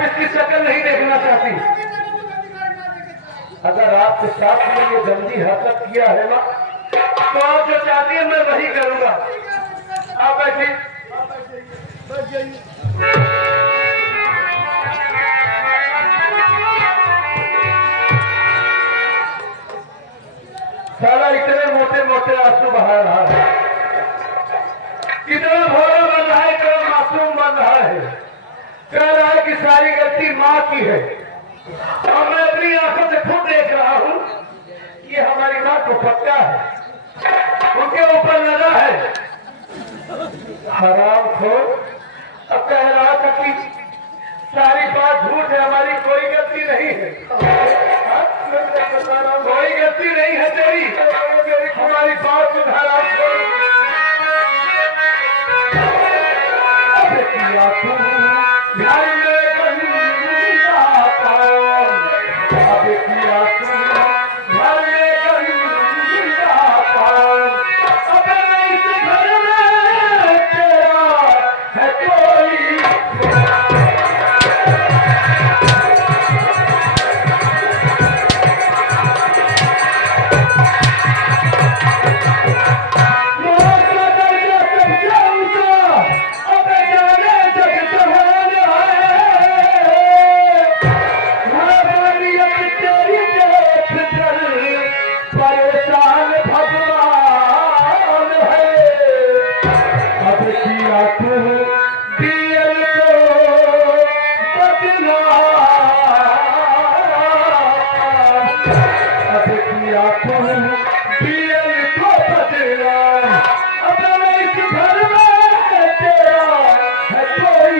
आप इसकी शक्ल नहीं देखना चाहती। अगर आपके साथ में ये गंदी हरकत किया है ना, तो आप जो चाहती है मैं वही करूंगा। आप बैठिए। साला इतने मोटे मोटे आंसू बहा रहा है, कितना भोला बन रहा है, इतना मासूम बन रहा है। कह रहा है कि सारी गलती माँ की है, और मैं अपनी आंखों से खुद देख रहा हूँ ये हमारी माँ को पक्का है, उनके ऊपर लगा है। हराम खोर। अब कह रहा था कि सारी बात झूठ है, हमारी कोई गलती नहीं है। कोई गलती नहीं है तेरी, हमारी बात को हराम खोर। किया तू ध्यान में गंदा काम, अब किया तू ध्यान में गंदा काम। अब इस घर में तेरा है कोई।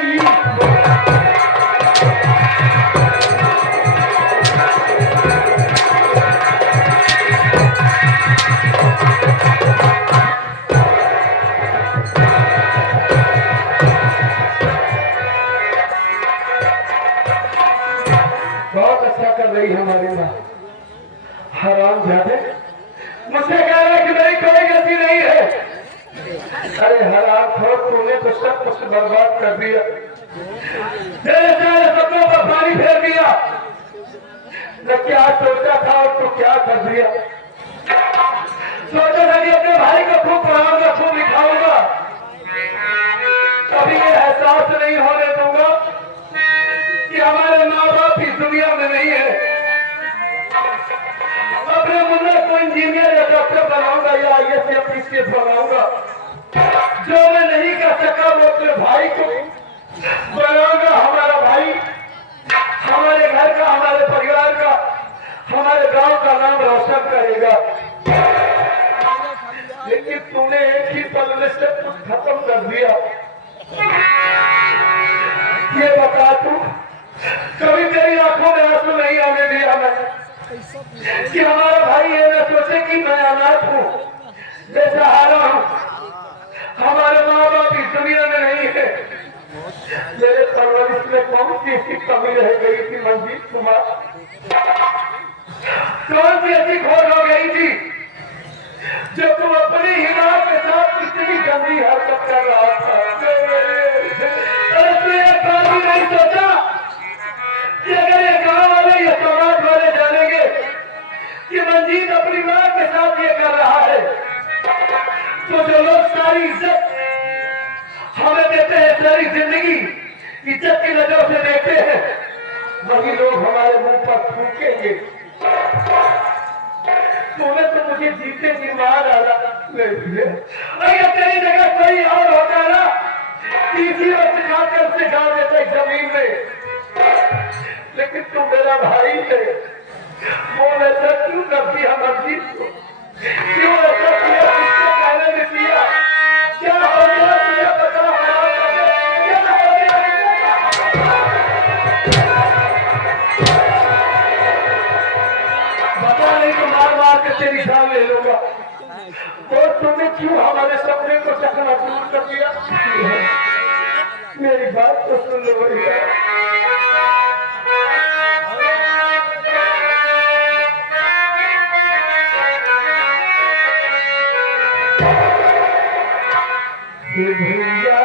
बहुत अच्छा कर रही हमारी माँ। हराम जाते मुझसे कह रहा है कि मेरी कोई गलती नहीं है। अरे हराम खोर, तूने तो सब कुछ बर्बाद कर दिया, तेरे सारे सपनों पर पानी फेर दिया। मैं क्या सोचा था और तू क्या कर दिया। सोचा था कि अपने भाई को खूब पढ़ाऊंगा, खूब लिखाऊंगा, कभी ये एहसास नहीं होने दूंगा कि हमारे माँ बाप इस दुनिया में नहीं है। अपने मुन्ना को इंजीनियर या डॉक्टर बनाऊंगा या IAS या PCS बनाऊंगा। जो मैं नहीं कर सका वो अपने भाई को बनाऊंगा। हमारा भाई हमारे घर का, हमारे परिवार का, हमारे गांव का नाम रोशन करेगा। लेकिन तूने एक ही पल में सब कुछ खत्म कर दिया। ये बता तू, कभी तेरी आंखों में आंसू नहीं आने दिया मैं कि हमारा भाई ये न सोचे कि मैं अनाथ हूँ, बेसहारा हूँ, हमारे माँ बाप इस दुनिया में नहीं है। मेरे परवरिश में कौन सी ऐसी कमी रह गई थी मंजीत कुमार? कौन सी ऐसी खोज हो गई थी जो तुम अपनी ही माँ के साथ इतनी गंदी हरकत कर रहा था? नहीं सोचा कि अगर ये गांव वाले, ये समाज वाले जानेंगे कि मंजीत अपनी मां के साथ ये कर रहा है, तो जो लोग सारी इज्जत हमें देते हैं, सारी जिंदगी इज्जत की नजरों से देखते हैं, वही लोग हमारे मुंह पर थूकेंगे। तूने तो मुझे जीते जी मार डाला। अगर तेरी जगह कोई और होता ना, तीसरी वक्त खाकर उसे गाड़ देते जमीन में। लेकिन तू मेरा भाई है, वो ऐसा क्यों कर दिया मंजीत को? क्यों ऐसा किया? किसको पहले भी किया? क्या हो गया तुझे पता? क्या हो गया? पता नहीं तो मार मार के तेरी जान ले लूंगा। तो तुमने क्यों हमारे सपने को चकनाचूर कर दिया? मेरी बात तो सुन लो भैया। भैया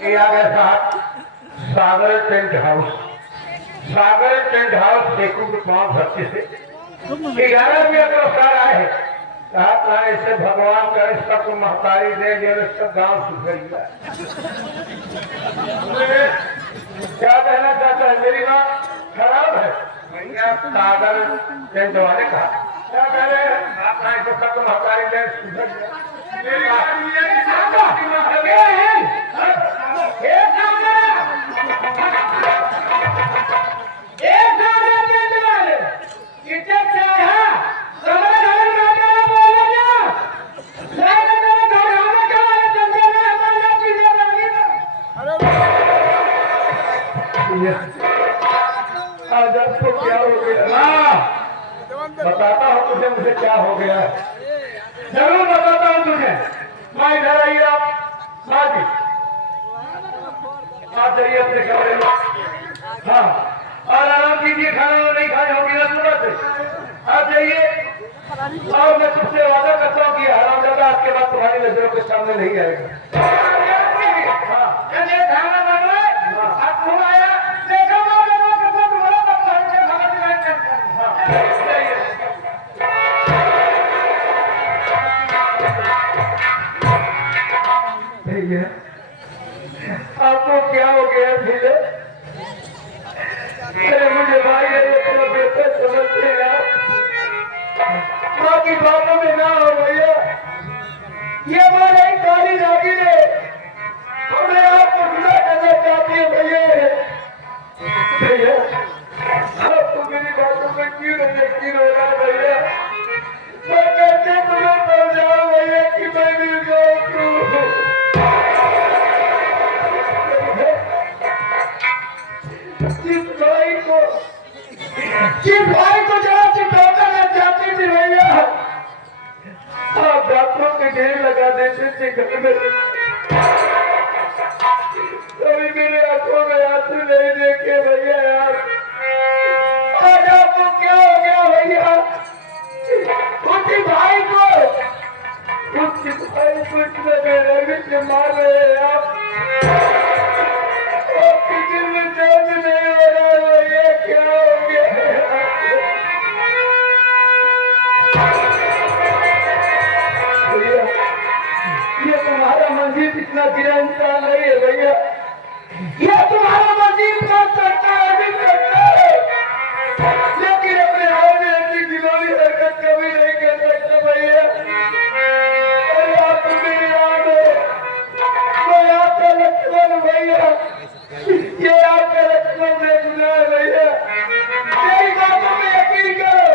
ये आ गया साहब सागर टेंट हाउस। सागर टेंट हाउस देखो कि 5 से 11 रुपया पुरस्कार आए हैं। कहा इससे भगवान का इसका को महतारी दे जो सब गांव सुधर गया। क्या कहना चाहता है, मेरी बात खराब है भैया? सागर टेंट वाले कहा क्या कह रहे हैं, अपना इसको सब महतारी दे सुधर गया। आज आपको क्या हो गया? बताता हूँ तुझे मुझे क्या हो गया है, जरूर बताता हूँ तुझे। मैं इधर आइए, आप आप जाइए अपने कमरे में। हाँ, और आराम कीजिए, खाना नहीं खाए होगी ना सुबह से। आप जाइए, और मैं तुझसे वादा करता हूँ कि आराम ज्यादा आपके बाद तुम्हारी नजरों के सामने नहीं आएगा। आपको क्या हो गया धीरे? अरे मुझे भाई अपना बेहतर समझते यार, बाकी बातों में ना हो भैया। ये हमारे एक काली जागी ने हमें आपको जुदा करना चाहती है भैया। भैया आपको मेरी बातों में क्यों नहीं यकीन हो रहा भैया? मैं कैसे तुम्हें समझाऊं भैया कि मैं भी जिस भाई को जरा चिपकाना चाहती थी भैया, आप डॉक्टरों के ढेर लगा देते थे घर में। कभी मेरे आंखों में आंसू नहीं देखे भैया यार। आज आपको क्या हो गया भैया? उसी भाई को इतने बेरहमी से मार रहे हैं आप। किसी में चैन नहीं हो रहा है भैया, क्या हो गया? ये तुम्हारा मस्जिद इतना गिरा इंसान नहीं है भैया। ये तुम्हारा मस्जिद मत करता है, भी करता है, लेकिन अपने हाल में ऐसी गिलोनी हरकत कभी नहीं कर सकता भैया। अरे आप मेरी याद है, मैं आपका लक्ष्मण भैया, ये आपका लक्ष्मण ने सुना है भैया। मेरी बातों में यकीन करो,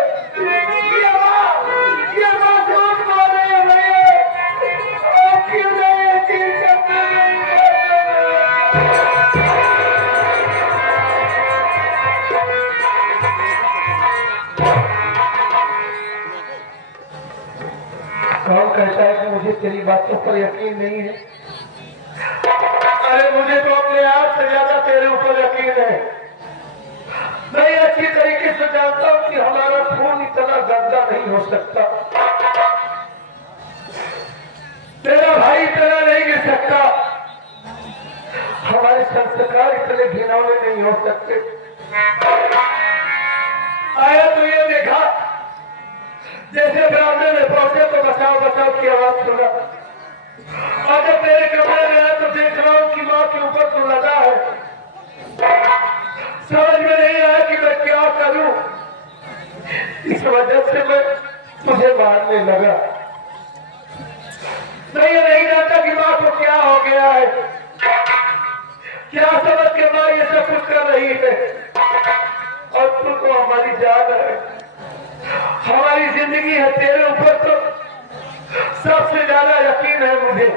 ये बात झूठ बोल रहे हैं भैया। आप क्यों नहीं यकीन करते? कौन कहता है कि मुझे तेरी बातों पर यकीन नहीं है? अरे मुझे तो अपने आप से ज्यादा तेरे ऊपर यकीन है। मैं अच्छी तरीके से जानता हूं कि हमारा खून इतना गंदा नहीं हो सकता, तेरा भाई इतना नहीं गिर सकता, हमारे संस्कार इतने घिनौने नहीं हो सकते। आया तो ये देखा, जैसे बरामदे में पहुंचे तो बचाओ बचाओ की आवाज सुना, और जब मेरे कमरे में आया तो देख रहा हूं कि मां के ऊपर तो लगा है। समझ में नहीं आया कि मैं क्या करूं, इस वजह से मैं तुझे मारने लगा। मैं ये नहीं जानता कि मां को क्या हो गया है, क्या समझ के मां ये सब कुछ कर रही है। और तू तो हमारी जान है, हमारी जिंदगी है, तेरे ऊपर तो सबसे ज्यादा यकीन है मुझे।